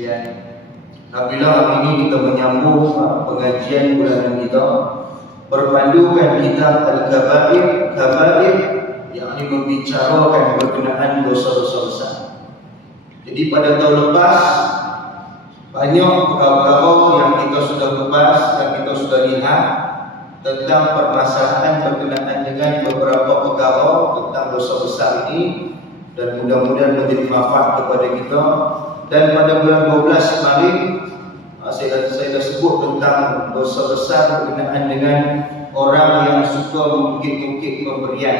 sekalian, alhamdulillah hari ini kita menyambung pengajian bulanan kita berpandukan kitab Al-Kabair, yakni membicarakan berkenaan dosa-dosa besar. Jadi pada tahun lepas banyak perkara-perkara yang kita sudah kupas dan kita sudah lihat tentang permasalahan berkenaan dengan beberapa perkara tentang dosa besar ini, dan mudah-mudahan menjadi manfaat kepada kita. Dan pada bulan 12 kemarin saya dah sebut tentang dosa besar berkenaan dengan orang yang suka mengungkit-ungkit pemberian.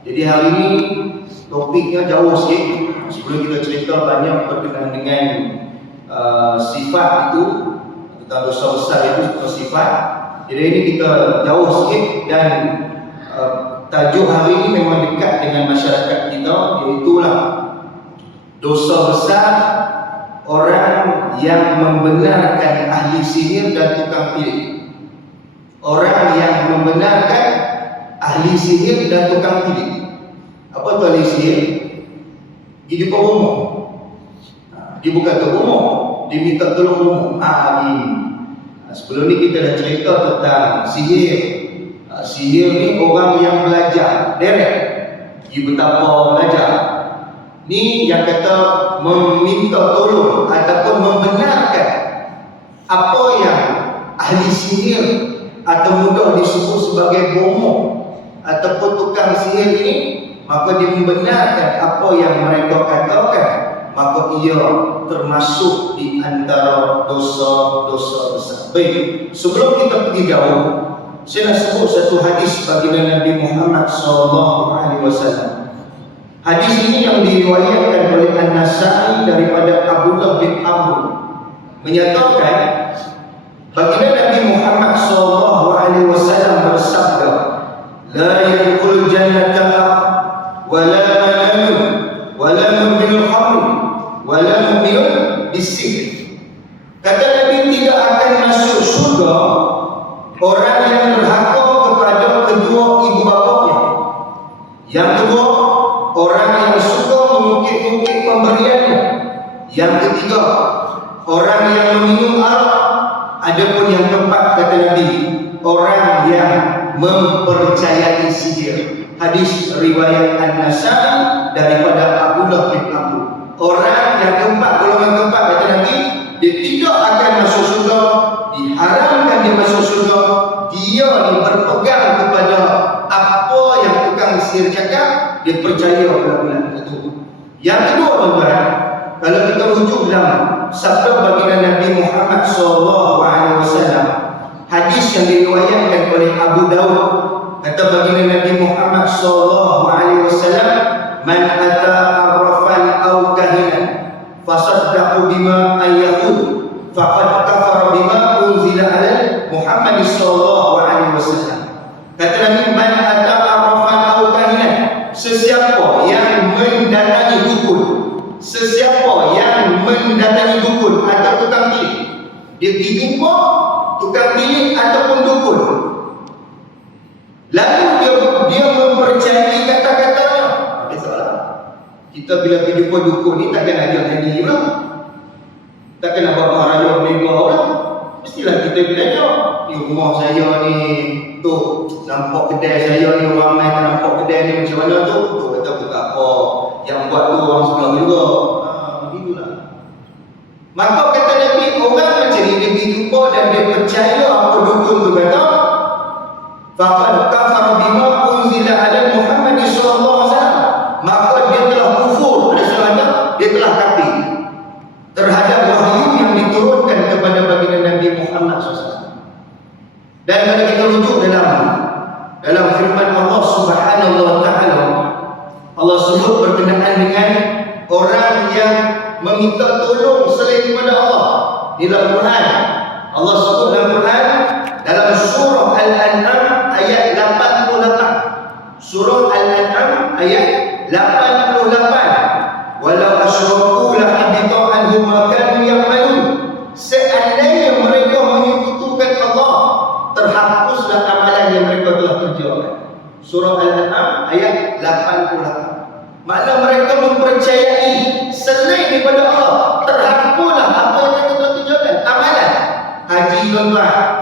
Jadi hari ini topiknya jauh sikit. Sebelum kita cerita banyak berkenaan dengan sifat itu, tentang dosa besar itu sifat. Jadi ini kita jauh sikit, dan tajuk hari ini memang dekat dengan masyarakat kita, iaitulah dosa besar orang yang membenarkan ahli sihir dan tukang pilih. Orang yang membenarkan ahli sihir dan tukang pilih. Apa tu ahli sihir? Dia jumpa rumah. Dia bukan tu rumah, dia minta tolong rumah. Sebelum ni kita dah cerita tentang sihir. Sihir ni orang yang belajar direct. Dia betapa belajar. Ni yang kata meminta tolong ataupun membenarkan apa yang ahli sihir atau mudah disebut sebagai bomoh ataupun tukang sihir ini, maka dia membenarkan apa yang mereka katakan, maka ia termasuk di antara dosa-dosa besar. Baik, sebelum kita pergi jauh, saya nak sebut satu hadis baginda Nabi Muhammad SAW. Hadis ini yang diriwayatkan oleh An-Nasa'i daripada Abdullah bin Amr, menyatakan baginda Nabi Muhammad SAW bersabda, "La yadkhulul jannata wa la manam wa la mu'minul khamr wa la mu'minun bis-sihr." Kata Nabi, tidak akan masuk surga orang yang derhaka kepada kedua ibu bapanya. Yang kedua, orang yang suka mengungkit-ungkit pemberiannya. Yang ketiga, orang yang meminum arak. Adapun yang keempat, kata Nabi, orang yang mempercayai sihir. Hadis riwayat An-Nasa'i daripada Abdullah bin Amr. Orang yang keempat, golongan keempat, kata Nabi, dia tidak akan masuk surga, diharamkan dia masuk surga. Dia ni berpegang kepada apa yang tukang sihir cakap, dia percaya bulan-bulan itu. Yang kedua, tuan-tuan, kalau kita rujuk dalam sabda baginda Nabi Muhammad SAW, hadis yang diriwayatkan oleh Abu Dawud, kata baginda Nabi Muhammad SAW, "Man ata arrafan aw kahinan fasaddaqu bima ayyaqul faqad kafara bima unzila ala Muhammad SAW." Kata Nabi, "Man ata arrafan aw kahinan," sesiapa yang mendatangi dukun, sesiapa yang mendatangi dukun atau tukang pilih, dia pergi jumpa tukang pilih ataupun dukun, lalu dia mempercayai kata-katanya. Biasalah, kita bila pergi jumpa dukun ni takkan ajak nyanyi pula, takkan nak buat raya mega pula. Mestilah kita bila ajak, "Ni rumah saya ni, tu nampak kedai saya ni, orang main nampak kedai ni macam mana tu?" Tu kata bukan apa, yang buat tu orang sebelah juga. Begitulah. Maka kata Nabi, orang macam ni dia pergi jumpa dan dia percaya apa dukun tu kata, faqad kafara bima unzila ala Muhammad SAW, maka dia telah kufur, ada sahaja, dia telah kafir terhadap wahyu yang diturunkan kepada baginda Nabi Muhammad SAW. Dan kalau kita rujuk dalam firman Allah Subhanahu wa taala, Allah sebut berkenaan dengan orang yang meminta tolong selain daripada Allah di dalam Quran. Allah sebut dalam Quran dalam surah Al-An'am ayat 88. Surah Al-An'am ayat 88. Walau asyraku lahabita anhum ma kanu ya'malun. Seandainya mereka menyekutukan Allah, terhapuslah amalan yang mereka telah kerjakan. Surah Al-An'am ayat 88. Makna mereka mempercayai selain daripada Allah, terhapuslah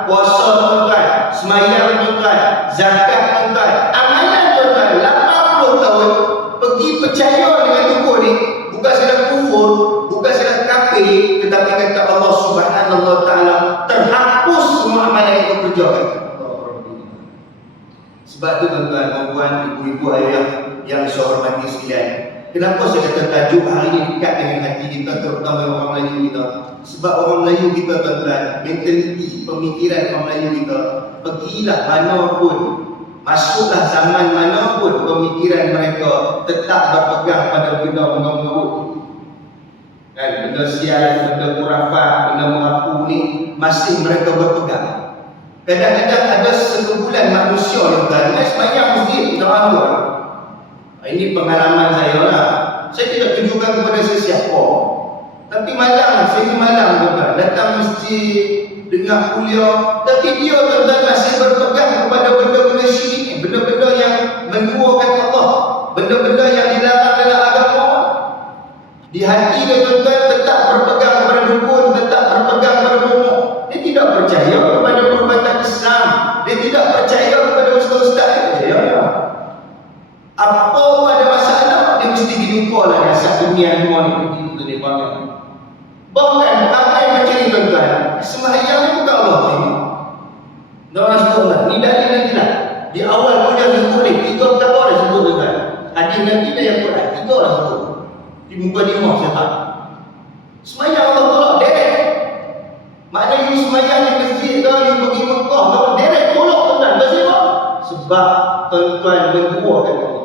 puasa tuan-tuan, sembahyang tuan-tuan, zakat tuan-tuan, amalan tuan-tuan 80 tahun pergi percaya dengan dukun ni, bukan sekadar kufur, bukan sekadar kafir, tetapi kata Allah Subhanahu wa taala terhapus semua amalan yang kau kerjakan. Sebab tu tuan-tuan, puan-puan, ibu-ibu, ayah yang saya hormati sekalian, kenapa saya kata tajuk hari ini dekat dengan hati kita, terutama orang Melayu kita? Sebab orang Melayu kita tuan-tuan, mentaliti, pemikiran orang Melayu kita, pergilah mana pun, masuklah zaman mana pun, pemikiran mereka tetap berpegang pada benda-benda buruk. Kan, benda sial, benda khurafat, benda merapu ni masih mereka berpegang. Kadang-kadang ada sekumpulan manusia tuan-tuan, sembahyang masjid, doa. Ini pengalaman saya lah. Saya tidak tunjukkan kepada sesiapa. Tapi malam, saya malam tuan-tuan, datang masjid, dengar kuliah, tapi dia tuan-tuan masih berpegang kepada benda-benda syirik, benda-benda yang menduakan Allah, benda-benda yang dilarang dalam agama. Di hati dia tuan-tuan tetap berpegang kepada dukun, tetap berpegang kepada bomoh. Dia tidak percaya kepada perubatan Islam, dia tidak percaya kepada ustaz-ustaz. Apa ada masalah, dia mesti dijumpa lah dengan asal dunia semua ni. Begitu dia panggil. Bahkan apa yang macam ni tuan-tuan, sembahyang ni bukan Allah terima. Dan orang sebut lah, ni dalil nanti lah. Di awal pun dia sebut ni, 3 perkara dah sebut tuan-tuan. Hadis nanti dah yang Quran, 3 dah sebut. Di muka 5 saya tak. Sembahyang Allah tolak, direct. Maknanya you sembahyang di masjid ke, you pergi Mekah ke, direct tolak tuan-tuan. Sebab sebab tuan-tuan menduakan Allah.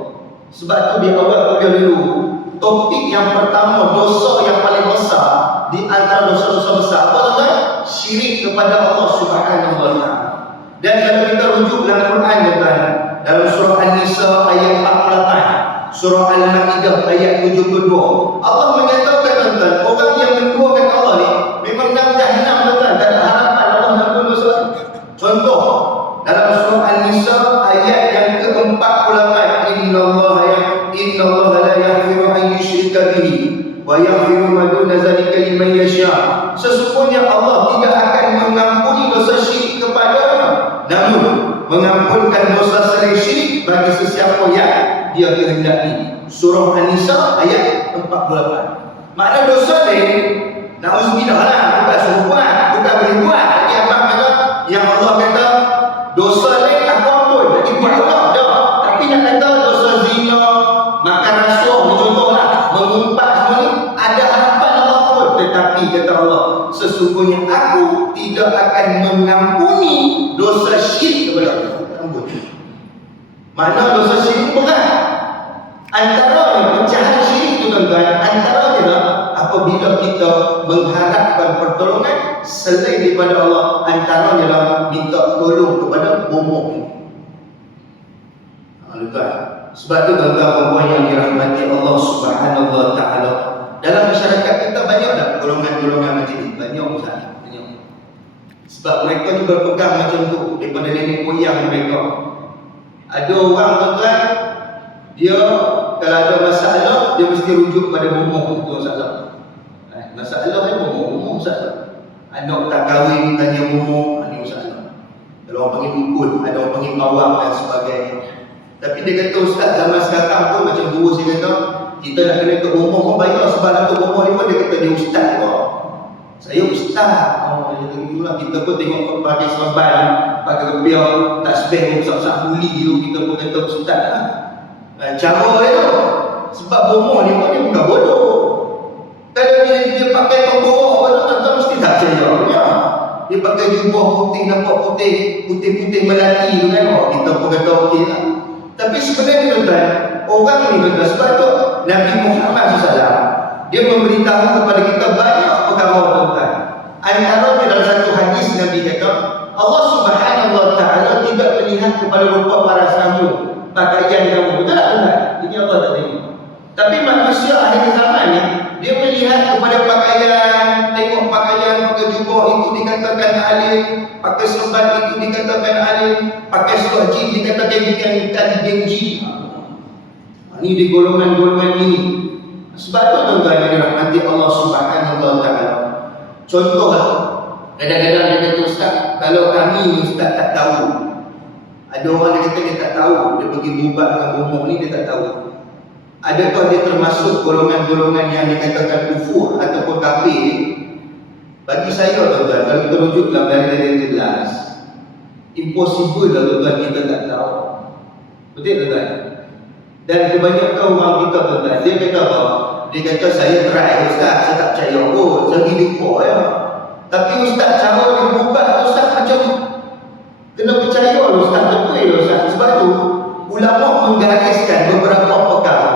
Sebab tu di awal kuliah dulu, topik yang pertama, dosa yang paling besar di antara dosa-dosa besar apa tuan-tuan? Syirik kepada Allah Subhanahu wa taala. Dan kalau kita rujuk dalam Quran tuan-tuan, dalam surah An-Nisa ayat 48, surah Al-Maidah ayat 72, Allah menyatakan tuan-tuan, orang yang menduakan Allah ni memang dalam jahannam tuan-tuan, tak ada harapan Allah ampun dosa. Contoh dalam surah An-Nisa ayat yang ke-48, Innallaha la yaghfiru an yushrika bihi wa yaghfiru ma duna zalika liman yasha. Sesungguhnya Allah tidak akan mengampuni dosa syirik kepadanya, namun mengampunkan dosa selain syirik bagi sesiapa yang dia kehendaki. Surah An-Nisa ayat 48. Makna dosa ni, na'udzubillah lah, bukan suruh buat, bukan boleh buat. Jadi apa kata? Yang Allah kata dosa ni aku ampun, jadi buat Allah dah. Tapi nak kata dosa zina, makan rasuah, contohlah, mengumpat semua ni, ada harapan Allah pun. Tetapi kata Allah, sesungguhnya aku tidak akan mengampuni dosa syirik kepada Allah. Ampun. Mana dosa syirik berat? Antara pecahan syirik tu tuan-tuan, antara dia apabila kita mengharapkan pertolongan selain daripada Allah, antara dia minta tolong kepada bomoh ni. Tuan-tuan, sebab tu tuan-tuan puan yang dirahmati Allah Subhanahu wa taala, dalam masyarakat kita banyak tak golongan-golongan macam ni? Banyak Ustaz, banyak. Sebab mereka ni berpegang macam tu daripada nenek moyang mereka. Ada orang tuan-tuan, dia kalau ada masalah, dia mesti rujuk pada bomoh tu masalah. Masalah ni bomoh masalah. Anak tak kahwin tanya bomoh, ni masalah. Kalau orang panggil dukun, ada orang panggil bawang dan sebagainya. Tapi dia kata ustaz zaman sekarang pun macam guru saya kata, kita nak kena ke bomoh pun bayar, sebab nak ke bomoh ni pun dia kata dia ustaz kok. Saya ustaz. Dia kata gitulah, kita pun tengok pakai serban, pakai kebiar, tasbih besar-besar buli dulu, kita pun kata ustaz lah. Cara dia tu. Sebab bomoh ni pun dia bukan bodoh. Kalau dia pakai pemborok apa tu, tuan-tuan mesti tak percaya. Ya. Dia pakai jubah putih, nampak putih-putih melati tu kan. Kita pun kata okey lah. Tapi sebenarnya tuan-tuan, orang ni tuan-tuan, sebab tu Nabi Muhammad SAW, dia memberitahu kepada kita banyak perkara tuan-tuan. Antaranya dalam satu hadis Nabi kata, Allah Subhanahu wa taala tidak melihat kepada rupa para sahabat, pakaian kamu. Betul tak tuan-tuan? Ini Allah tak tengok. Tapi manusia akhir zaman ni, dia melihat kepada pakaian, tengok pakaian, pakai jubah itu dikatakan alim, pakai serban itu dikatakan alim, pakai seluar jin dikatakan bukan gengji. Ini di golongan-golongan ini. Sebab tu tuan-tuan yang dirahmati Allah Subhanahu wa taala. Contohlah, kadang-kadang dia kata ustaz, kalau kami Ustaz tak tahu, ada orang yang kata dia tak tahu, dia pergi berubat dengan bohong ni, dia tak tahu. Adakah dia termasuk golongan-golongan yang dikatakan kufur ataupun kafir? Bagi saya tuan-tuan, kalau kita rujuk dalam dalil yang jelas, impossible lah tuan-tuan kita tak tahu. Betul tuan-tuan? Dan kebanyakan orang kita tuan-tuan, dia kata apa? Dia kata saya try Ustaz, saya tak percaya kot, saya hidup kok ya. Tapi Ustaz cara dia berubat Ustaz macam kena percaya Ustaz, betul Ustaz. Sebab tu ulama menggariskan beberapa perkara.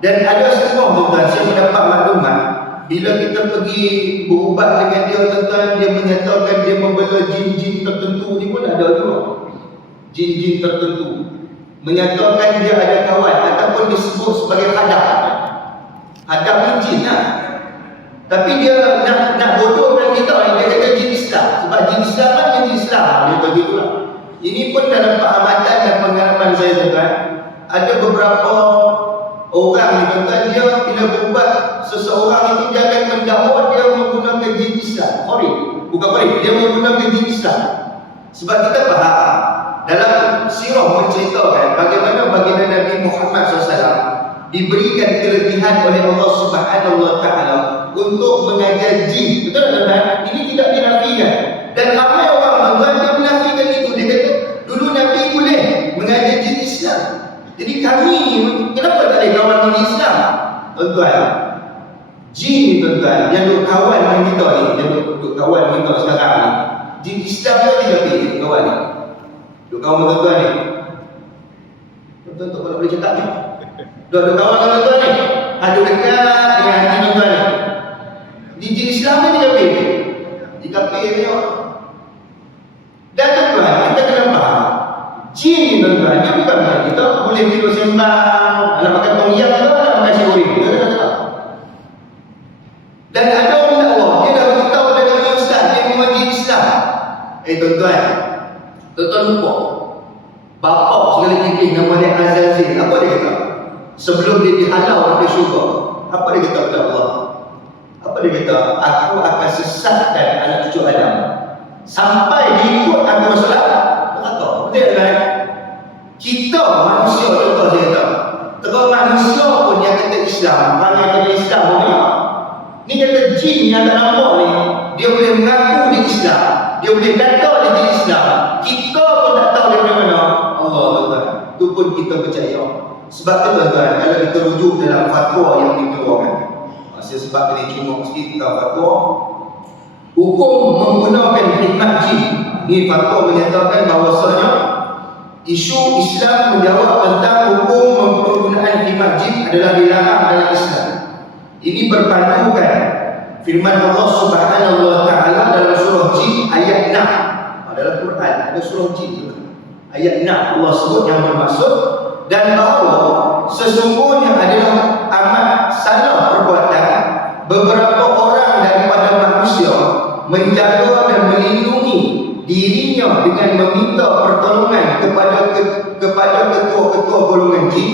Dan ada semua tuan-tuan, saya mendapat maklumat bila kita pergi berubat dengan dia tuan-tuan, dia menyatakan dia membela jin-jin tertentu ni pun ada juga. Jin-jin tertentu menyatakan dia ada kawan ataupun disebut sebagai hadam. Hadam ni jin lah. Tapi dia nak bodohkan kita ni, dia kata jin Islam. Sebab jin Islam kan jin Islam, dia begitu lah. Ini pun dalam pengamatan dan pengalaman saya tuan-tuan, ada beberapa orang ni tuan-tuan, dia bila berubat seseorang itu, dia akan mendakwa dia menggunakan jin Islam. Bukan dia menggunakan jin Islam. Sebab kita faham dalam sirah menceritakan bagaimana baginda Nabi Muhammad SAW diberikan kelebihan oleh Allah Subhanahu Wa Taala untuk mengajar jin. Betul tak tuan-tuan? Ini tidak dinafikan. Dan ramai orang tuan-tuan dia menafikan itu. Dia kata dulu Nabi boleh mengajar jin Islam. Jadi kami kenapa tak ada kawan jin Islam? Tuan-tuan, jin ni tuan-tuan yang duk kawan dengan kita ni, yang duk kawan dengan kita sekarang ni, jin Islam tu dia pilih kawan ni. Duk kawan dengan tuan-tuan ni. Tuan-tuan tak boleh cakap ni. Duk kawan dengan tuan-tuan ni. Ada dekat dengan hati tuan-tuan ni. Di jin Islam ni dia pilih. Di kafir dia. Dan tuan-tuan, kita kena faham, jin ni tuan-tuan, dia bukan macam kita boleh tidur sembang, nak makan pengiyak ke, nak makan syurim. Dan ada orang dakwah, dia dah beritahu pada kami Ustaz, dia memang jin Islam. Tuan-tuan, tuan-tuan lupa, bapa segala kipis nama dia Azazil, apa dia kata? Sebelum dia dihalau dari syurga, apa dia kata kepada Allah? Apa dia kata? Aku akan sesatkan anak cucu Adam sampai diikut aku masuk neraka. Betul tak? Kita manusia, contoh saya kata, terus manusia pun yang kata Islam, orang yang kata Islam pun ni kata jin yang tak nampak ni, dia boleh mengaku di Islam, dia boleh kata dia di Islam, kita pun tak tahu dia mana. Allah tuan-tuan, tu pun kita percaya. Sebab tu tuan-tuan, kalau kita rujuk dalam fatwa yang dikeluarkan, sebab ini cuma sikit tentang fatwa hukum menggunakan khidmat jin. Ini fatwa menyatakan bahawasanya isu Islam menjawab tentang hukum penggunaan khidmat jin adalah dilarang dalam Islam. Ini berpandukan firman Allah Subhanahu Wa Taala dalam surah Jin ayat 6. Dalam Quran ada surah Jin juga. Ayat 6 Allah sebut yang bermaksud dan bahawa sesungguhnya adalah amat salah perbuatan beberapa orang daripada manusia menjaga dan melindungi dirinya dengan meminta pertolongan kepada ketua-ketua golongan jin,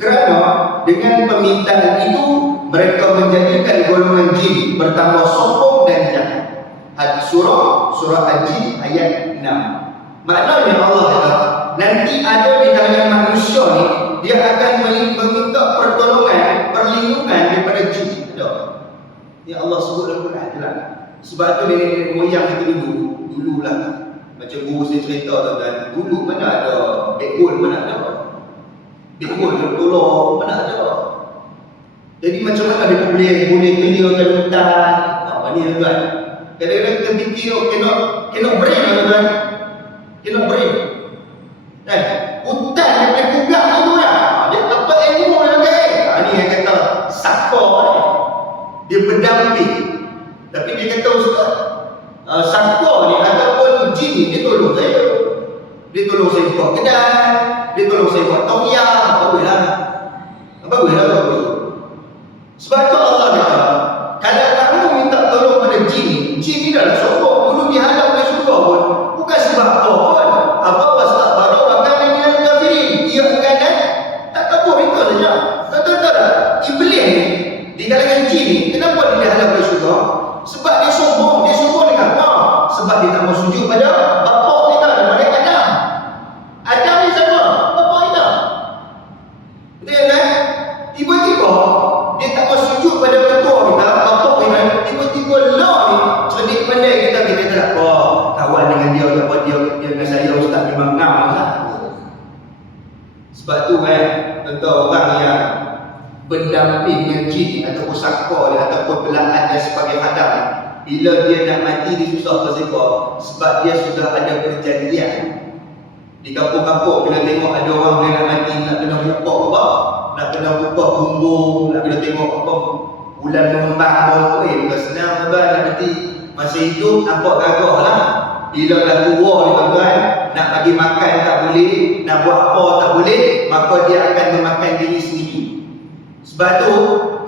kerana dengan permintaan itu mereka menjadikan golongan jin bertambah sombong dan jahat. Surah Al-Jin ayat 6. Maknanya Allah kata nanti ada di kalangan manusia ni, dia akan meminta pertolongan, perlindungan daripada jin. Ya Allah sebut dalam Quran je lah. Sebab tu nenek moyang kita dululah. Macam guru saya cerita tuan-tuan, dulu mana ada backbone, mana ada backbone tolong, mana ada. Jadi macam mana dia boleh clearkan hutan. Ni tuan-tuan, kadang-kadang kita fikir kena brain tuan-tuan, kena brain. Hutan dia boleh gugak tu lah. Dia apa ilmu dia pakai. Ni yang kata sakor ni, dia berdamping. Tapi dia kata Ustaz, sakor ni ataupun jin ni, dia tolong saya. Dia tolong saya buat kedai, dia tolong saya buat tauhiyah. Baguslah. Bagus. Sebab tu Allah kata, kalau kamu minta tolong pada jin ni dah lah sombong. Dulu dihalau oleh syurga pun bukan sebab apa pun. Apa wastakbaru wa kanu minal kafirin. Ia enggan dan tak kabur, itu saja. Tahu tak? Iblis ni di kalangan jin ni, kenapa dia dihalau oleh syurga? Sebab dia sombong. Dia sombong dengan apa? Sebab dia tak mau sujud pada pendamping dengan jin ni, atau pusaka dia, ataupun belahan dia sebagai hadam, bila dia nak mati dia susah berzikir sebab dia sudah ada perjanjian. Di kampung-kampung bila tengok ada orang boleh nak mati, nak kena buka apa, nak kena buka bumbung, nak kena tengok apa bulan mengembang baru, bukan senang tuan, nak mati masa hidup nampak gagah lah. Bila dah tua ni tuan, nak bagi makan tak boleh, nak buat apa tak boleh, maka dia akan memakan diri sendiri. Sebab tu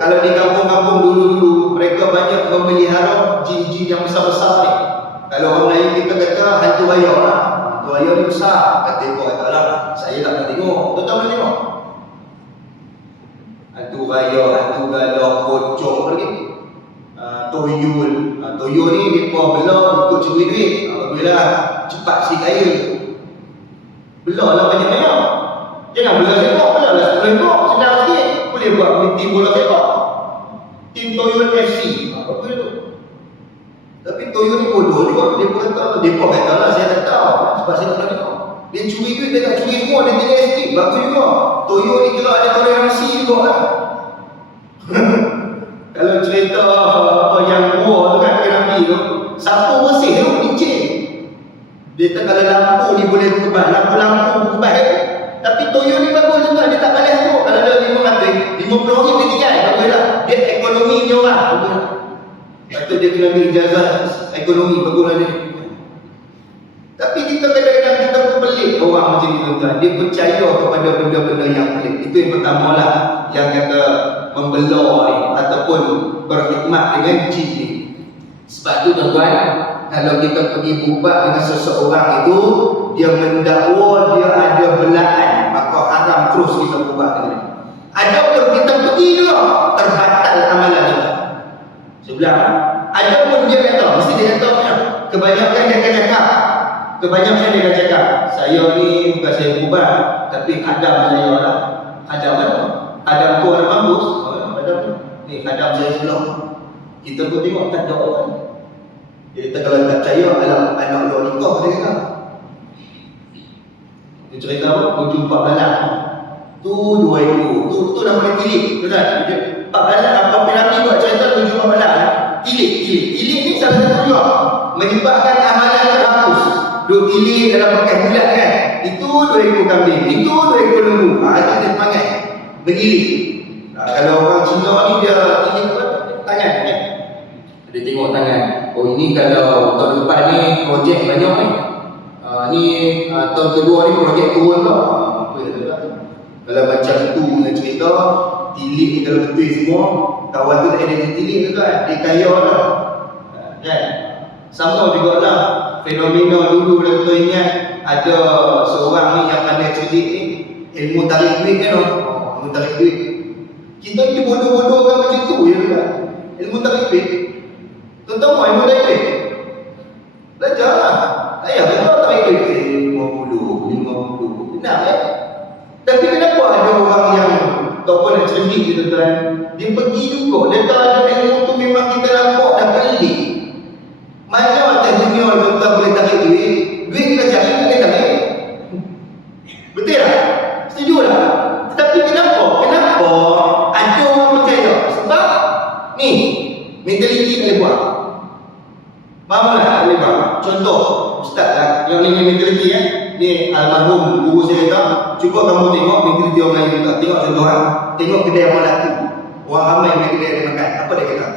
kalau di kampung-kampung dulu-dulu mereka banyak memelihara jin-jin yang besar-besar ni. Kalau orang Melayu kita kata hantu ayah lah, hantu ayah ni besar, kata kata lah, saya tak pernah tengok. Tuan-tuan pernah tengok? Hantu ayah, hantu galah, pocong lagi, toyol. Toyol ni mereka belah untuk curi duit. Apabila cepat si kaya, belah lah banyak-banyak. Jangan belah sepak, belah lah 10 ekor, senang sikit. Boleh buat tim bola sepak, tim Toyol FC, apa tu. Tapi Toyol ni bodoh juga. Dia pun kata lah, saya tak tahu sebab saya tak pernah tengok. Dia curi duit, dia tak curi semua, dia tinggal sikit, bagus juga. Toyol ni kira ada toleransi juga lah. Kalau cerita apa yang gua tu kan, piramid tu, sapu bersih tu licin. Dia tak, kalau lampu ni boleh kebas, lampu kebas kan. Tapi Toyol ni bagus juga, dia tak balas semua. Kalau ada 50 ringgit dia tinggal, bagus lah. Dia ekonomi ni orang, bagus lah. Lepas tu dia kena ambil ijazah ekonomi, bagus lah dia. Tapi kita kadang-kadang kita pelik orang macam ni tuan-tuan. Dia percaya kepada benda-benda yang pelik. Itu yang pertama lah, yang kata membelah ni, ataupun berkhidmat dengan jin ni. Sebab tu tuan-tuan, kalau kita pergi berubat dengan seseorang itu, dia mendakwa dia ada belahan, maka haram terus kita berubat dengan dia. Ada pun kita pergi juga, terbatal amalan kita. Sebelah, ada pun dia kata, mesti dia kata punya. Kebanyakan dia akan cakap, saya ni bukan saya berubat, tapi Adam saya lah. Adam mana? Adam tu orang bagus. Adam tu. Ni Adam saya sebelah. Kita pun tengok tak ada orang. Dia kata kalau tak percaya, anak luar nikah dia kata. Dia cerita apa? Tujuh 4 bulan. Tu 2 ekor. Tu dah boleh tilik. Betul tak? 4 bulan, apa piramid buat cerita 7 4 bulan. Tilik. Tilik ni salah satu juga menyebabkan amalan terhapus. Duk tilik dalam pakai bulat kan. Itu 2 ekor kambing. Itu 2 ekor lembu. Itu dia panggil benilik. Kalau orang Cina ni dia tilik apa? Tangan kan? Dia tengok tangan. Oh ini kalau tahun depan ni projek banyak ni. Ni tahun kedua ni projek turun lah. Kalau macam tu dengan cerita, tilik ni kalau betul semua, kawan tu tak ada tilik ke kan? Dia kaya lah. Kan? Sama juga lah. Fenomena dulu kalau kita ingat, ada seorang ni yang pandai cerdik ni, ilmu tarik duit kan? Ilmu tarik duit. Kita ni bodoh-bodoh kan macam tu je kan? Ilmu tarik duit. Tuan-tuan ilmu tarik duit? Belajar lah. Ayah belajar tarik duit 50. Benar kan? Tapi kenapa ada orang yang ataupun nak cerdik je tuan-tuan, dia pergi juga, dia tahu ada ilmu tu memang kita nampak dah pelik. Mana atas dunia tuan-tuan boleh tarik duit? Duit kita cari tak boleh tarik. Betul tak? Setuju tak? Tetapi kenapa ada orang percaya? Sebab ni mentaliti tak boleh buat. Faham tak? Tak boleh buat. Contoh ustaz lah, yang ni mentaliti kan, ni almarhum guru saya kata, cuba kamu tengok mentaliti orang lain juga. Tengok contoh lah, tengok kedai orang laku, orang ramai main kedai dia makan. Apa dia kata?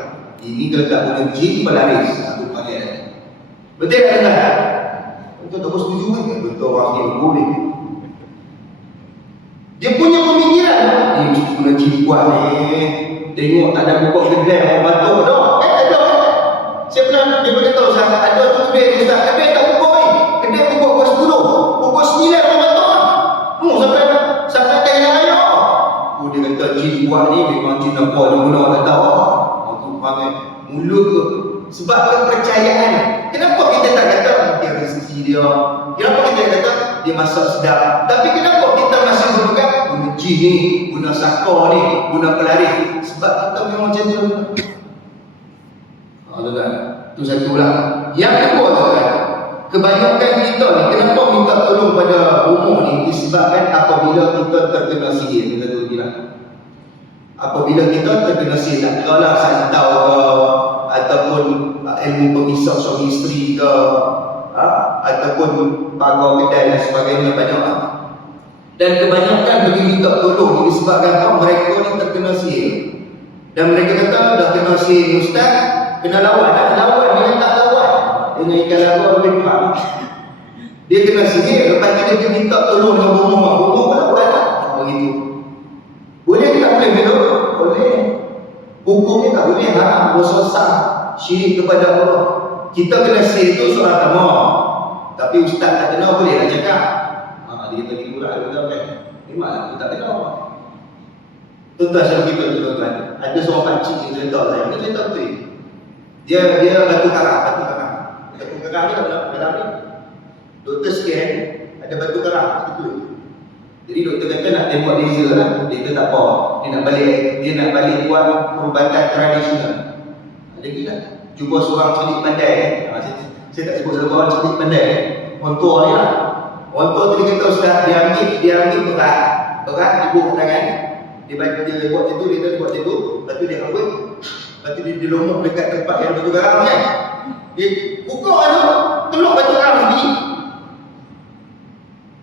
Ini kalau tak guna jin pelaris. Aku panggil dia. Betul tak tuan? Betul tak setuju kan? Betul orang ni boleh. Dia punya pemikiran, dia mesti guna jin kuat ni. Tengok tak ada buka kedai orang batuk dah. Ada kan? Saya pernah, dia berkata Ustaz, ada tu kedai ni Ustaz, kedai tak buka ni. Kedai buka pukul 10, pukul 9 orang batuk. Sampai kaya raya. Dia kata jin kuat ni memang jin apa dia guna tak tahu. Aku panggil mulut tu. Sebab kepercayaan. Kenapa kita tak kata dia rezeki dia? Kenapa kita kata dia masak sedap? Tapi kenapa kita masih berpegang guna jin ni, guna saka ni, guna pelaris? Sebab kita memang macam tu. Tuan-tuan, itu satu lah. Yang kedua tuan-tuan, kebanyakan kita ni kenapa minta tolong pada umur ni disebabkan apabila kita terkena sihir. Kita tu bilang apabila kita terkena sihir, tak kira lah santau ke, ataupun ilmu pemisah suami isteri ke, ataupun pagar kedai dan sebagainya, banyak lah. Dan kebanyakan pergi minta tolong disebabkan apa? Mereka ni terkena sihir. Dan mereka kata dah kena sihir ustaz, kena lawan. Tak lawan, dia tak lawan. Dengan ikan lagu lebih kurang. Dia kena sihir, lepas tu dia pergi minta tolong dengan bomoh. Bomoh pula beranak. Begitu. Boleh ke tak boleh begitu? Boleh. Hukumnya tak boleh, haram, dosa besar, syirik kepada Allah. Kita kena sihir tu soal pertama. Tapi ustaz tak kena, boleh lah cakap. Dia kata di kurang, dia kata kan, memanglah aku tak kena. Tuan-tuan saya begitu tuan-tuan. Ada seorang pakcik yang cerita saya, ini cerita betul. Dia batu karang. Batu karang ni dalam ni. Doktor scan, ada batu karang situ. Jadi doktor kata nak tembak laser lah. Dia kata tak apa. Dia nak balik buat perubatan tradisional. Lagi lah. Cuba seorang cerdik pandai. Saya tak sebut seorang cerdik pandai. Kontor ni lah. Kontor tu dia kata ustaz, dia ambil berat dibuat tangan. Dia buat macam tu, dia buat macam tu. Lepas tu dia awet. Lepas tu dia lomok dekat tempat yang batu karang kan. Dia buka tu, keluar batu karang sendiri.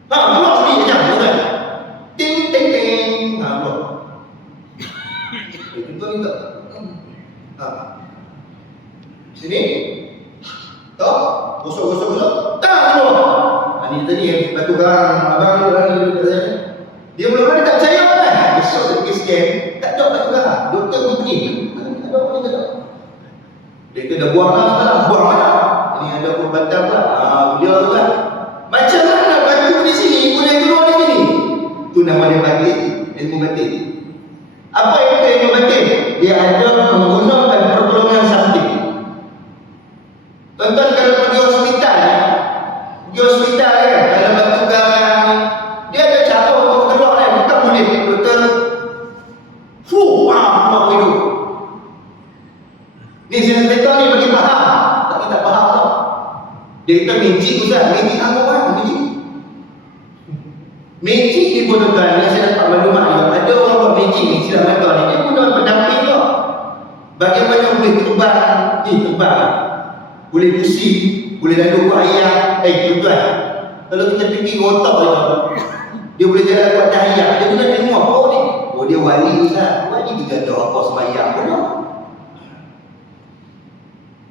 Keluar sendiri macam tu. Ting ting ting. Keluar. Tuan ni tak. Sini. Tak. Gosok. Tak keluar. Ini tadi batu karang abang dia mula-mula tak percaya kan. Besok dia pergi scan, tak ada batu karang. Doktor pun pergi. Tak ada apa ni tak. Dia kata dah buang lah sekarang. Buang mana? Ini ada perubatan pula. Dia tu kan. Macam mana batu di sini boleh keluar di sini? Tu nama dia batin, ilmu batin. Apa itu ilmu batin? Dia ada menggunakan pertolongan sakti. Tuan-tuan kalau pergi hospital kan, kalau batu karang dia ada cara untuk keluar kan, bukan boleh betul keluar hidup. Ni saya cerita ni bagi faham, tapi tak faham tau. Dia kata magic ustaz, magic apa kan? Magic ni pun tuan-tuan, yang saya dapat maklumat juga, ada orang buat magic ni, silap mata ni, dia guna pendamping tau. Bagaimana boleh terbang, boleh pusing, boleh lalu buat ayam. Tuan-tuan, kalau kita fikir otak dia boleh jalan buat cahaya, dia guna ilmu apa ni? Dia wali ustaz. Wali juga ada apa sembahyang pun.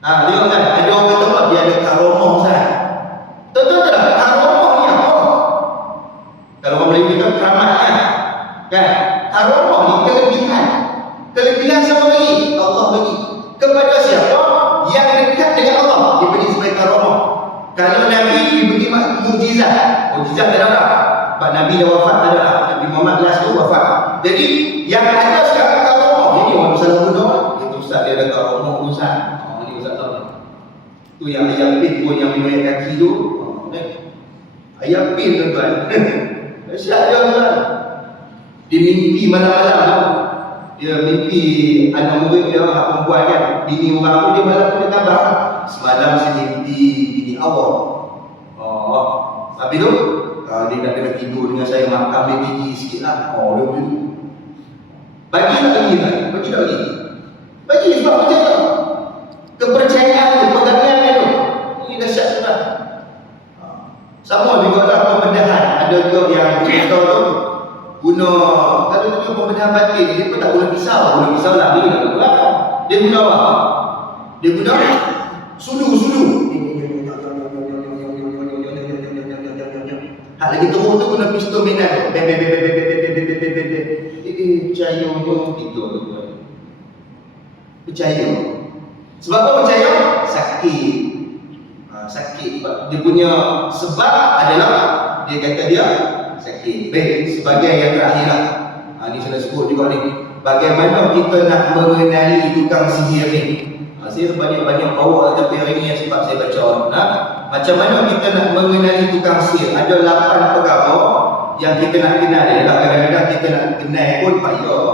Tengok kan, ada orang kata apa? Dia ada karomah ustaz. Tuan-tuan tahu tak karomah ni apa? Kalau orang Melayu kata keramat kan? Karomah ni kelebihan siapa bagi? Allah bagi. Kepada siapa? Yang dekat dengan Allah, dia beri sebagai karomah. Kalau Nabi diberi mukjizat tak ada lah. Sebab Nabi dah wafat, tak ada lah. Nabi Muhammad last tu wafat. Jadi yang ada sekarang karomah. Ini orang salah guna. Itu ustaz dia ada karomah ustaz. Ini ustaz tahu ni. Tu yang ayam pin pun yang minum kaki tu. Ayam pin tuan-tuan. Ustaz dia tuan. Dia mimpi malam-malam tu. Dia mimpi anak murid dia, anak perempuan kan. Bini orang tu dia malam tu dia khabar. Semalam saya mimpi bini awak. Habis tu dia nak kena tidur dengan saya, makan dia tinggi sikit lah. Dia boleh. Bagi tak lagi kan? Bagi sebab macam tu. Kepercayaan tu, pegangan tu. Ini dahsyat tu lah. Sama juga lah pembedahan. Ada juga yang kita tu guna, kalau guna pembedahan batin, dia pun tak guna pisau. Guna pisau lah ni. Dia guna apa? Dia guna sulu. Hak lagi teruk tu guna pistol mainan. Percaya gitu. Percaya. Sebab apa percaya? Sakit. Sakit. Dia punya sebab adalah dia kata dia sakit. Baik, sebagai yang terakhir lah. Ni saya sebut juga ni. Bagaimana kita nak mengenali tukang sihir ni? Saya banyak bawa tapi hari ni yang sebab saya baca. Macam mana kita nak mengenali tukang sihir? Ada 8 perkara yang kita nak kenal. Kadang-kadang kita nak kenal pun payah.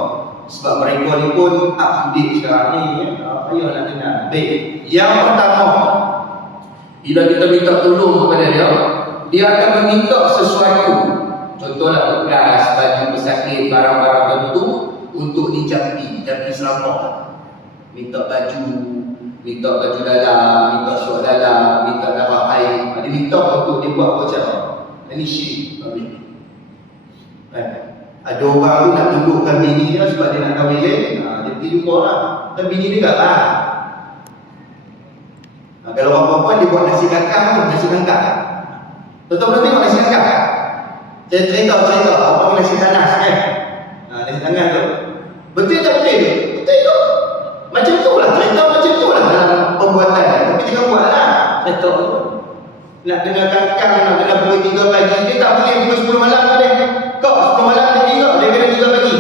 Sebab mereka ni pun update sekarang ni. Payah nak kenal. Baik, yang pertama, bila kita minta tolong kepada dia akan meminta sesuatu. Contohlah beras, baju pesakit, barang-barang tertentu untuk dijampi, jampi serampok lah. Minta baju dalam, minta syok dalam, minta darah air. Dia minta untuk dia buat apa cara. Ini syirik. Ada orang tu nak tundukkan bini dia sebab dia nak kahwin lain, dia pergi jumpa lah. Dan bini dia tak lah. Kalau orang perempuan dia buat nasi kangkang tu, nasi kangkang. Tuan-tuan pernah tengok nasi kangkang? Saya cerita apa nasi tanas kan? Nasi tanas tu. Betul tak betul tu? Betul tu. Macam tu lah, cerita macam tu lah dalam pembuatan dia. Tapi jangan buat lah cerita tu. Nak kena kangkang, nak kena pukul 3 pagi, dia tak boleh pukul 10 malam tu dia. Kau 10 malam dia tengok, dia kena 3 pagi.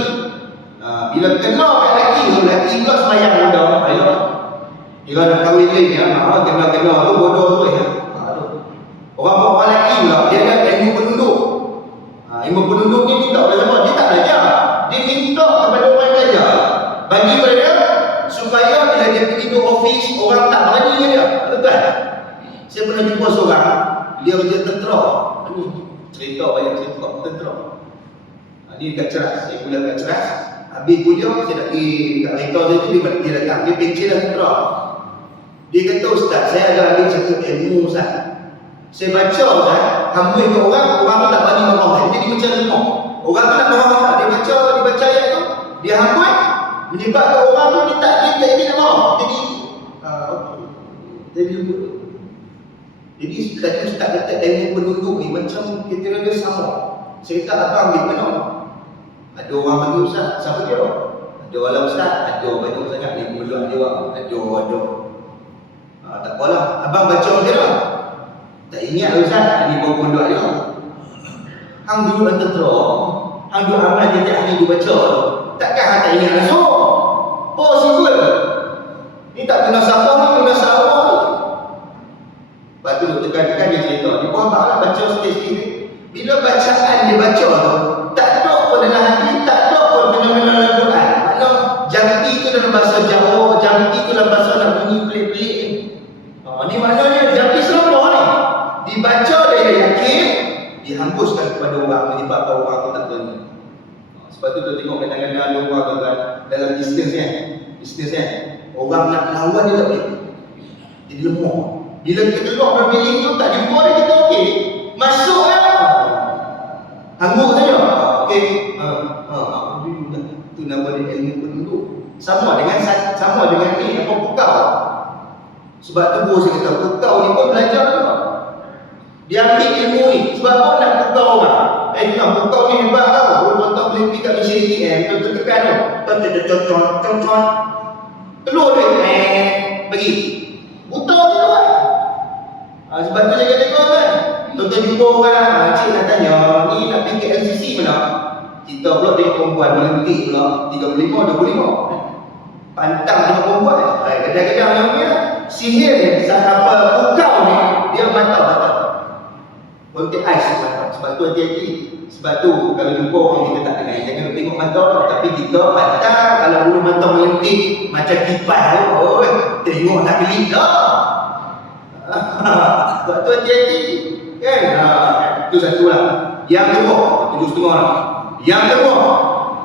Bila kena kat lelaki pula semayang muda. Ayolah. Dia nak kahwin lain ya, kena tu bodoh tu ya. Orang lelaki pula, dia ada ilmu penduduk. Ilmu penduduk ni minta pada siapa? Dia tak belajar. Dia minta kepada orang yang belajar. Bagi pada dia, supaya bila dia pergi ke office, orang tak berani dengan dia. Betul? Saya pernah jumpa seorang, dia kerja tentera. Cerita banyak cerita tentera. Dia dekat Ceras, saya kuliah dekat Ceras. Habis kuliah, saya nak pergi kat rektor saya tu, dia datang, dia pencen lah tentera. Dia kata, Ustaz, saya ada ambil satu ilmu Ustaz. Saya baca Ustaz, hambui ke orang tu tak berani marah saya. Jadi macam lemah. Orang tu nak marah, dia baca ayat tu, dia hambui, menyebabkan orang tu dia tak nak marah. Jadi lembut. Jadi tadi Ustaz kata ilmu penduduk ni macam kita ada sama. Saya kata abang ambil mana? Ada orang bagi Ustaz, siapa dia? Ada orang Ustaz, ada banyak sangat ni penduduk dia orang. Ada. Tak apalah, abang baca dia lah. Tak ingat Ustaz, ni bawa penduduk dia. Hang duduk dalam tentera, hang duduk amal jejak ni dia baca. Takkan hang tak ingat langsung? Possible. Ni tak kena siapa ni, kena siapa ni. Lepas tu tekan-tekan dia cerita. Dia pun lah baca sikit-sikit ni. Bila bacaan dia baca tu, tak ada pun dalam hati, tak ada pun benda-benda dalam Quran. Makna jampi tu dalam bahasa Jawa, jampi tu dalam bahasa nak bunyi pelik-pelik ni. Ni maknanya jampi serampok ni. Dibaca dia yakin, dihembuskan kepada orang, menyebabkan orang tu tak berani. Sebab tu kita tengok kadang-kadang ada orang tu kan, dalam bisnes kan. Orang nak lawan dia tak boleh. Jadi lemah. Bila kita keluar dari bilik tu, tak jumpa dia, kita okey. Masuk ya. Hangguk saja. Okey. Tu nama dia ilmu penduduk. Sama dengan ni apa pekau. Sebab tu guru saya kata pekau ni pun belajar juga. Dia ambil ilmu ni sebab apa nak pekau orang. Pekau ni hebat tau. Tuan-tuan boleh pergi kat mesin ATM, tuan-tuan tekan tu. Con. Telur duit. Bagi. Buta tu kan. Sebab tu jaga tengok kan. Tuan-tuan jumpa orang, cik nak tanya, ni nak pergi ke LCC mana? Kita pula tengok perempuan melentik pula 35, 25. Pantang tengok perempuan. Kadang-kadang yang punya sihir ni, apa pukau ni, dia batal. Kontak ais batal. Sebab tu hati-hati. Sebab tu kalau jumpa orang kita tak kenal, jangan tengok mata. Tapi kita pantang kalau bulu mata melentik macam kipas tu, tengok nak kelip dah. Sebab tu hati-hati kan? Itu satu lah. Yang kedua, 7.5 lah. Yang kedua,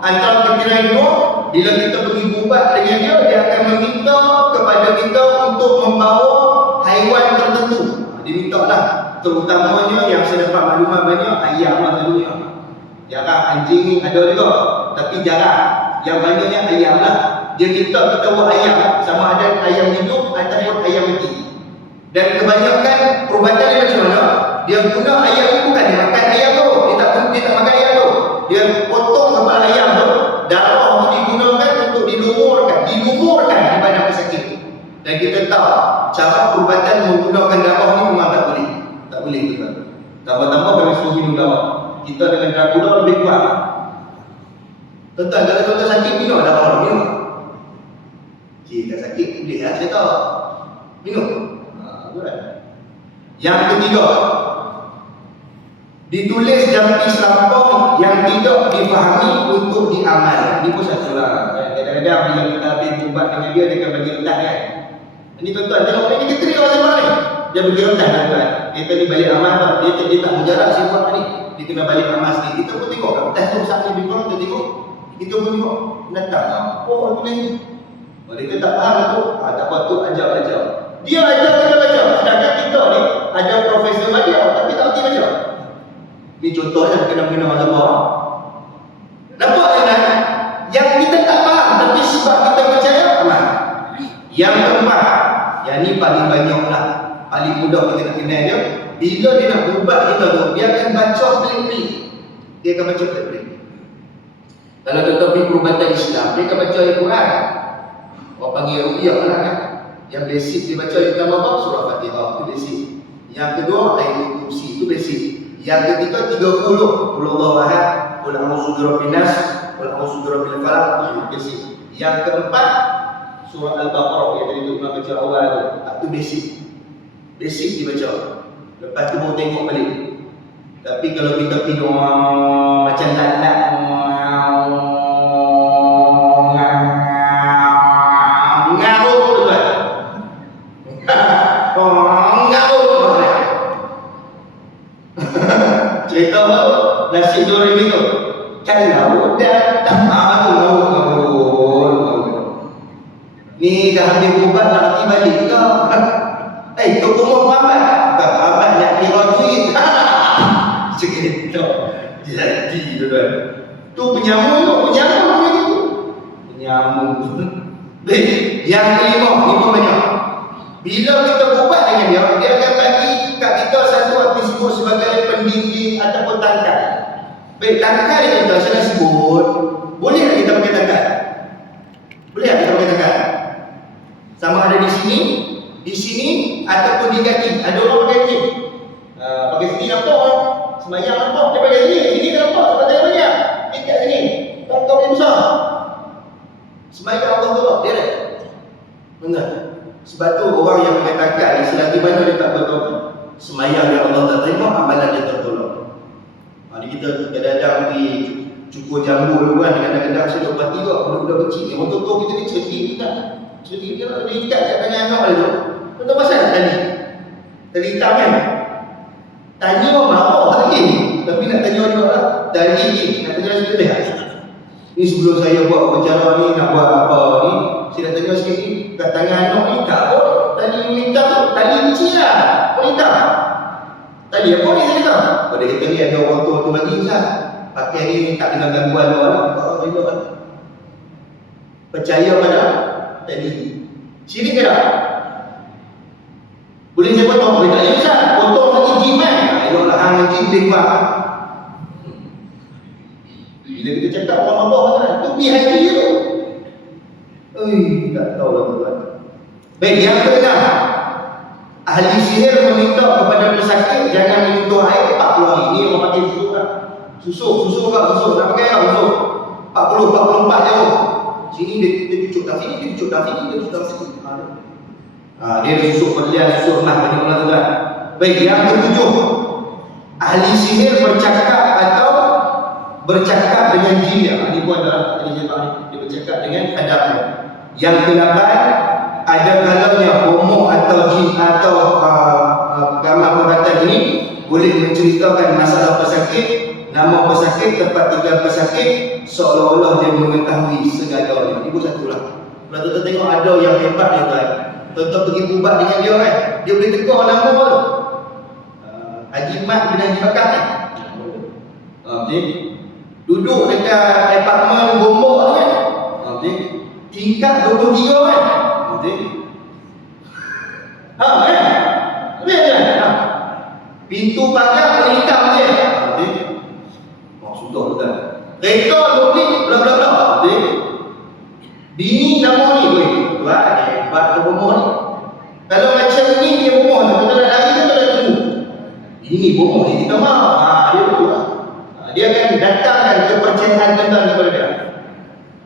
antara fikiran kedua, bila kita pergi bubat dengan dia akan meminta kepada kita untuk membawa haiwan tertentu. Dia minta lah. Terutamanya yang saya dapat maklumat banyak, ayam lah selalunya. Jarang anjing ni ada juga, tapi jarang. Yang banyaknya ayam lah. Dia minta kita bawa ayam, sama ada ayam hidup ataupun ayam mati. Dan kebanyakan perubatan dia macam mana? Dia guna ayam ni bukan dia makan ayam tu. Dia tak makan ayam tu. Dia potong kepala ayam tu. Darah tu digunakan untuk dilumurkan di badan pesakit. Dan kita tahu cara perubatan menggunakan darah ni memang tak boleh. Tak boleh kita. Tambah-tambah kami suruh minum darah. Kita dengan Dracula lebih kuat. Tuan-tuan, kalau tuan-tuan sakit minum darah minum. Kita sakit boleh lah saya tahu. Minum. Yang ketiga, ditulis jampi serampok yang tidak difahami untuk diamal. Ini pun satu lah. Kadang-kadang bila kita habis ubat dengan dia akan bagi rendah kan. Ini tuan-tuan tengok ini kita tengok macam mana ni. Dia bagi rendah tuan-tuan. Kita ni balik amal tau. Dia tak menjarak si buat ni. Dia kena balik amal sikit. Kita pun tengok rendah tu besar ni. Kita pun tengok. datang. Oh, ni. Mereka tak faham tu. Tak apa tu ajar. Dia ajar kita baca. Sedangkan kita ni ada profesor baca tapi tak kerti baca. Ini contohnya kena-kena mazhab orang. Nampak kan? Yang kita tak faham tapi sebab kita percaya aman. Yang keempat, yang ni paling banyak lah, paling mudah kita nak kenal dia. Bila dia nak ubah kita tu, dia akan baca pelik-pelik. Dia akan baca pelik-pelik. Kalau tuan-tuan pergi perubatan Islam, dia akan baca Al-Quran. Orang panggil ruqyah lah kan. Yang basic dia baca yang pertama apa? Surah Fatihah, itu basic. Yang kedua, ayatul kursi, itu basic. Yang ketiga 30. Qul huwallahu ahad, qul a'udzu birabbin nas, qul a'udzu birabbil falaq, itu basic. Yang keempat, surah Al-Baqarah yang tadi tu baca awal tu. Itu basic. Basic dibaca. Lepas tu baru tengok balik. Tapi kalau kita pergi macam lalat ngarut tu kan. Ngarut. Cerita apa? Nasi goreng itu. Kalau datang tu ngarut. Ni dah habis ubat nak pergi balik ke? Tu umur Muhammad. Tak Muhammad nak kira duit. Cerita. Jadi tuan. Tu penyamuk begitu. Penyamuk. Baik, yang kelima, lima banyak. Bila kita ubat dengan dia akan bagi kat kita satu apa disebut sebagai pendinding ataupun tangkai. Baik, tangkai ni tuan, saya nak sebut. Boleh tak kita pakai tangkai? Boleh tak kita pakai tangkai? Sama ada di sini ataupun di kaki. Ada orang pakai sini. Pakai sini nampak kan? Semayang nampak. Dia pakai sini tak nampak. Sebab saya banyak. Dia kat sini. Tangkap dia besar. Semayang Allah tolak. Dia ada. Benar. Sebab tu orang yang pakai tangkap ni selagi mana dia tak betul. Semayang yang Allah tak terima, amalan dia tertolak. Jadi kita kadang-kadang pergi cukur jambu dulu kan. Kadang-kadang saya dapat tiga budak-budak kecil. Yang betul-betul kita ni cerdik kan. Jadi dia ikat kat tangan anak dia tu. Tuan pasal tak tadi? Tadi hitam kan? Tanya marah lagi. Tapi nak tanya juga lah. Tadi ni, nak tanya sikit dah. Ni sebelum saya buat wawancara ni, nak buat apa ni, saya nak tanya sikit ni. Kat tangan anak ni tak apa. Tadi hitam tu, tadi kecil lah. Apa hitam? Tadi apa ni tadi hitam? Pada kita ni ada orang tua tu bagi Ustaz. Pakai ni tak kena gangguan luar lah. Percaya pada tadi. Syirik ke tak? Boleh saya potong? Boleh tak? Ya Ustaz, potong lagi jim kan? Eloklah hang jim boleh buat. Bila kita cakap orang Allah kan, tu pergi haji tu. Tak tahu lah tuan. Baik, yang keenam. Ahli sihir meminta kepada pesakit jangan menyentuh air 40 hari. Ini orang pakai susuk kan? Susuk nak pakai apa susuk? 40-44 jauh. Sini dia cucuk tak sini, dia cucuk tak sini, dia cucuk tak sini. Dia ada susuk berlian, susuk emas, banyak orang tu kan. Baik, yang ketujuh, ahli sihir bercakap dengan jin dia. Ini pun adalah ahli sihir ni. Dia bercakap dengan hadapnya. Yang ke-8, ada kalanya homo atau jin atau gambar perubatan ini boleh menceritakan masalah pesakit, nama pesakit, tempat tinggal pesakit, seolah-olah dia mengetahui segalanya. Ini pun satu lah. Kalau tuan-tuan tengok ada yang hebat ni tuan, tuan-tuan pergi berubat dengan dia kan, dia boleh tegur nama tu. Haji Mat bin Haji Bakar kan. Duduk dekat apartmen gombok tu kan. Tingkat 23 kan. Kan? Boleh kan? Pintu pagar melintang dia. Sudah betul. Kereta loblik bla bla bla. Bini nama ni boleh. Tuan hebat tu bomoh ni. Kalau macam ni dia bomoh tu, kita nak lari tu tak tunggu. Ini bomoh ni kita mahu. Dia betul lah. Dia akan datangkan kepercayaan tentang kepada dia.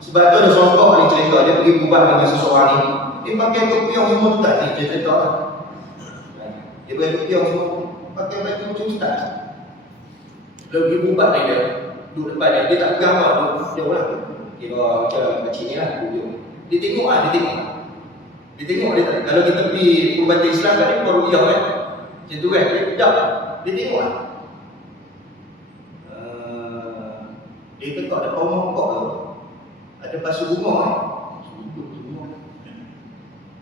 Sebab tu ada songkok ni cerita, dia pergi berubah dengan seseorang ni. Dia pakai kopiong semua tu tak? Dia cerita lah. Dia pakai kopiong semua, pakai baju macam ustaz. Dia pergi berubah ni dia, duduk depan dia, dia tak pegang apa tu, dia orang kira macam kecil ni lah. Dia tengok lah, dia tengok dia tak. Kalau kita pergi perubatan Islam kat dia, baru dia kan. Macam tu kan, dia tengok lah. Dia kata ada kaum mongkok tu. ada pasu bunga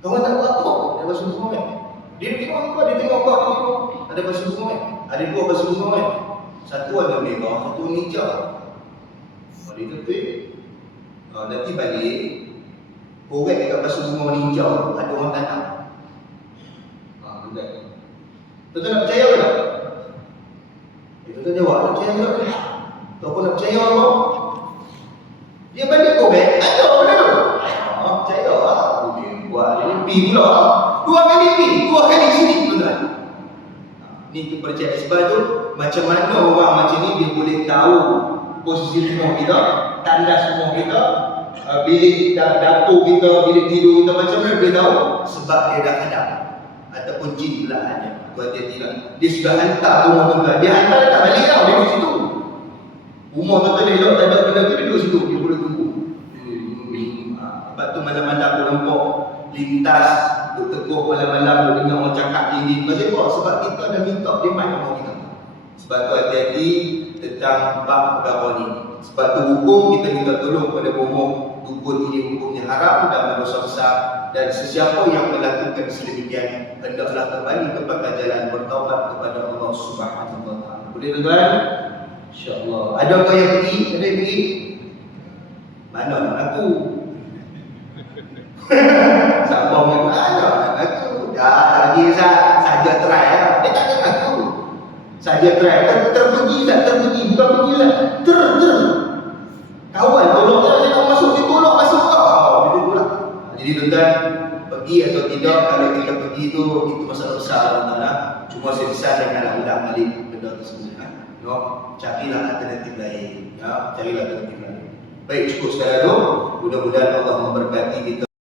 kawan tak buat apa? Ada pasu bunga dia tengok apa? Dia tengok apa? Dia tengok ada pasu bunga ada 2 pasu bunga satu warna merah, satu warna hijau. Dia kata nanti balik korek dekat pasu bunga warna hijau ada orang tanam. Tuan-tuan nak percaya ke tak? Tuan-tuan jawab, nak percaya ke tak? Tuan-tuan nak percaya apa? Dia balik korek, ada benda tu. Percaya lah. Dia buat LP pula. 2 kali LP, 2 kali sini tuan-tuan. Ni kepercayaan. Sebab tu macam mana orang macam ni dia boleh tahu posisi rumah kita, tandas rumah kita, bilik dapur kita, bilik tidur kita, macam mana dia tahu? Sebab dia dah hadap ataupun jin belahannya. Tu hati-hati lah. Dia sudah hantar rumah tuan-tuan. Dia hantar tak balik tau, dia duduk situ. Rumah tuan-tuan dia elok tak ada benda tu, dia duduk situ. Dia boleh tunggu. Sebab tu malam-malam aku nampak lintas duk tegur malam-malam duk dengar orang cakap dinding. Pasal apa? Sebab kita dah minta dia main rumah kita. Sebab tu hati-hati tentang bab perkara ni. Sebab tu hukum kita minta tolong kepada bohong. Dukun ini hukumnya haram dan berdosa besar. Dan sesiapa yang melakukan sedemikian hendaklah kembali kepada jalan bertaubat kepada Allah Subhanahu wa taala. Boleh tuan-tuan? Insya-Allah. Ada kau yang pergi? Ada yang pergi? Mana nak aku? Sabar memang ada nak aku. Dah lagi saja try lah. Dia tak nak aku. Saja try. Terpergi tak terpergi, bukan pergilah. Kawan tolong dia cakap masuk, dia tolong masuk kau. Begitu pula. Jadi tuan-tuan, pergi atau tidak, kalau kita pergi tu itu masalah besar tuan-tuan. Cuma selesai janganlah ulang balik benda tersebut. No, carilah alternatif lain. Ya, carilah alternatif lain. Baik, cukup sekali tu. Mudah-mudahan Allah memberkati kita.